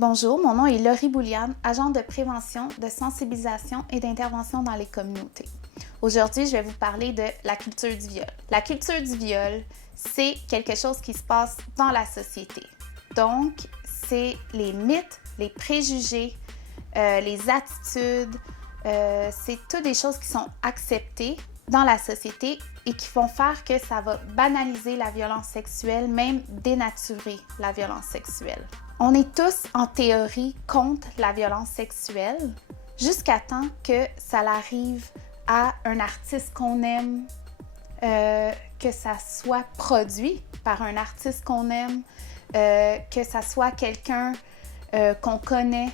Bonjour, mon nom est Laurie Bouliane, agente de prévention, de sensibilisation et d'intervention dans les communautés. Aujourd'hui, je vais vous parler de la culture du viol. La culture du viol, c'est quelque chose qui se passe dans la société. Donc, c'est les mythes, les préjugés, les attitudes, c'est toutes des choses qui sont acceptées dans la société et qui vont faire que ça va banaliser la violence sexuelle, même dénaturer la violence sexuelle. On est tous, en théorie, contre la violence sexuelle jusqu'à temps que ça arrive à un artiste qu'on aime, que ça soit produit par un artiste qu'on aime, que ça soit quelqu'un qu'on connaît.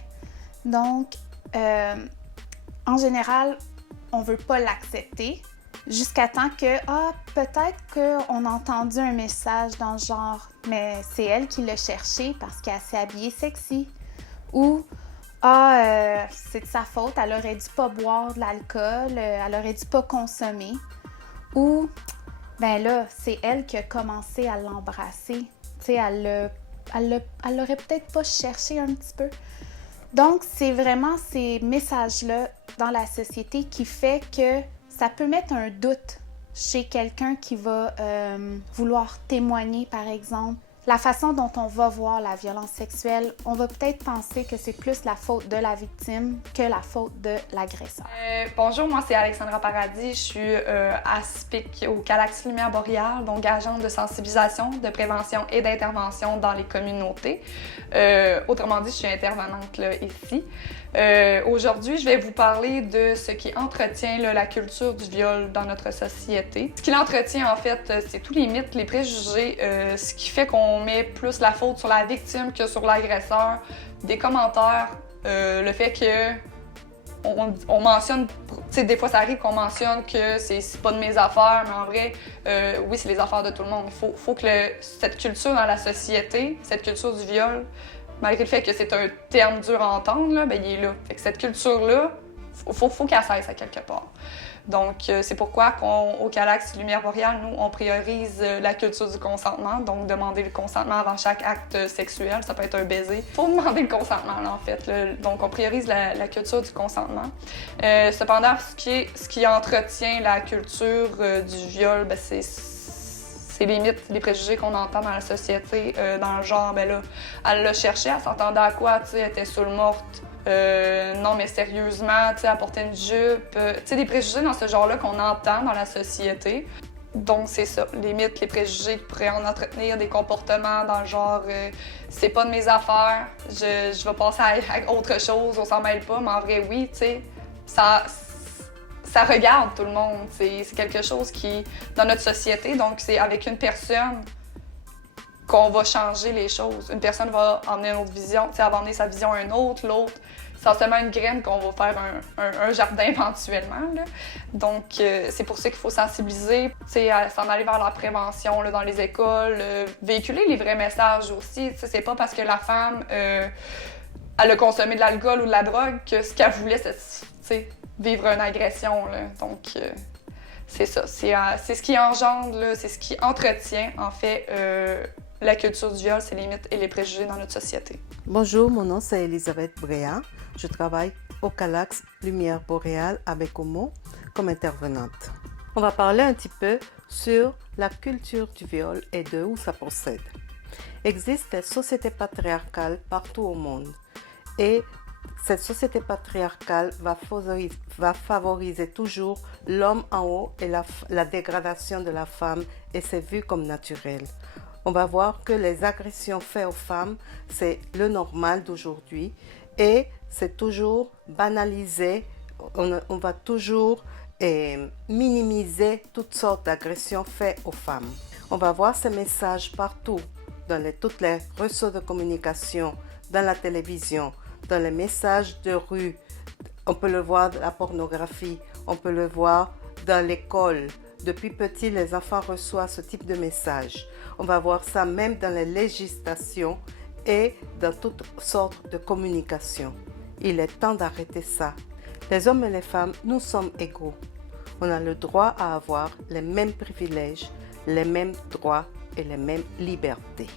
Donc, en général, on ne veut pas l'accepter jusqu'à temps que, peut-être qu'on a entendu un message dans le genre « mais c'est elle qui l'a cherché parce qu'elle s'est habillée sexy » ou « c'est de sa faute, elle aurait dû pas boire de l'alcool, elle aurait dû pas consommer » ou « ben là, c'est elle qui a commencé à l'embrasser, tu sais, elle l'aurait peut-être pas cherché un petit peu ». Donc, c'est vraiment ces messages-là dans la société qui fait que ça peut mettre un doute chez quelqu'un qui va vouloir témoigner, par exemple. La façon dont on va voir la violence sexuelle, on va peut-être penser que c'est plus la faute de la victime que la faute de l'agresseur. Bonjour, moi c'est Alexandra Paradis, je suis à SPIC au Calax Lumière Boréale, donc agente de sensibilisation, de prévention et d'intervention dans les communautés. Autrement dit, je suis intervenante là, ici. Aujourd'hui, je vais vous parler de ce qui entretient là, la culture du viol dans notre société. Ce qui l'entretient, en fait, c'est tous les mythes, les préjugés, ce qui fait qu'on met plus la faute sur la victime que sur l'agresseur. Des commentaires, le fait que on mentionne, tu sais, des fois ça arrive qu'on mentionne que c'est pas de mes affaires, mais en vrai, oui, c'est les affaires de tout le monde. Il faut que cette culture dans la société, cette culture du viol, malgré le fait que c'est un terme dur à entendre, là, ben, il est là. Fait que cette culture-là, faut qu'elle cesse à quelque part. Donc, c'est pourquoi au Calax Lumière Boréale, nous, on priorise la culture du consentement, donc demander le consentement avant chaque acte sexuel, ça peut être un baiser. Il faut demander le consentement, là, en fait. Là. Donc, on priorise la culture du consentement. Cependant, ce qui entretient la culture du viol, ben, c'est les mythes, les préjugés qu'on entend dans la société, dans le genre, ben là, elle l'a cherché, elle s'entendait à quoi, tu sais, elle était saoule morte. Non, mais sérieusement, tu sais, elle portait une jupe. Tu sais, des préjugés dans ce genre-là qu'on entend dans la société. Donc, c'est ça, les mythes, les préjugés qui pourraient en entretenir des comportements dans le genre c'est pas de mes affaires, je vais passer à autre chose, on s'en mêle pas, mais en vrai, oui, tu sais, ça regarde tout le monde. C'est quelque chose qui, dans notre société, donc c'est avec une personne qu'on va changer les choses. Une personne va emmener une autre vision, tu sais, elle va emmener sa vision à une autre, l'autre. C'est seulement une graine qu'on va faire un jardin éventuellement. Là. Donc, c'est pour ça qu'il faut sensibiliser, tu sais, s'en aller vers la prévention là, dans les écoles, véhiculer les vrais messages aussi. Tu sais, c'est pas parce que la femme, elle a consommé de l'alcool ou de la drogue que ce qu'elle voulait, c'est, tu sais, vivre une agression. Là. Donc, c'est ça. C'est ce qui engendre, là, c'est ce qui entretient, en fait, la culture du viol, c'est les mythes et les préjugés dans notre société. Bonjour, mon nom c'est Elisabeth Bréa. Je travaille au Calax Lumière Boréale à Bécomo comme intervenante. On va parler un petit peu sur la culture du viol et de où ça procède. Il existe des sociétés patriarcales partout au monde et cette société patriarcale va favoriser toujours l'homme en haut et la dégradation de la femme et c'est vu comme naturel. On va voir que les agressions faites aux femmes, c'est le normal d'aujourd'hui et c'est toujours banalisé. On va toujours minimiser toutes sortes d'agressions faites aux femmes. On va voir ces messages partout, dans tous les réseaux de communication, dans la télévision, dans les messages de rue. On peut le voir dans la pornographie, on peut le voir dans l'école. Depuis petit, les enfants reçoivent ce type de message. On va voir ça même dans les législations et dans toutes sortes de communications. Il est temps d'arrêter ça. Les hommes et les femmes, nous sommes égaux. On a le droit à avoir les mêmes privilèges, les mêmes droits et les mêmes libertés.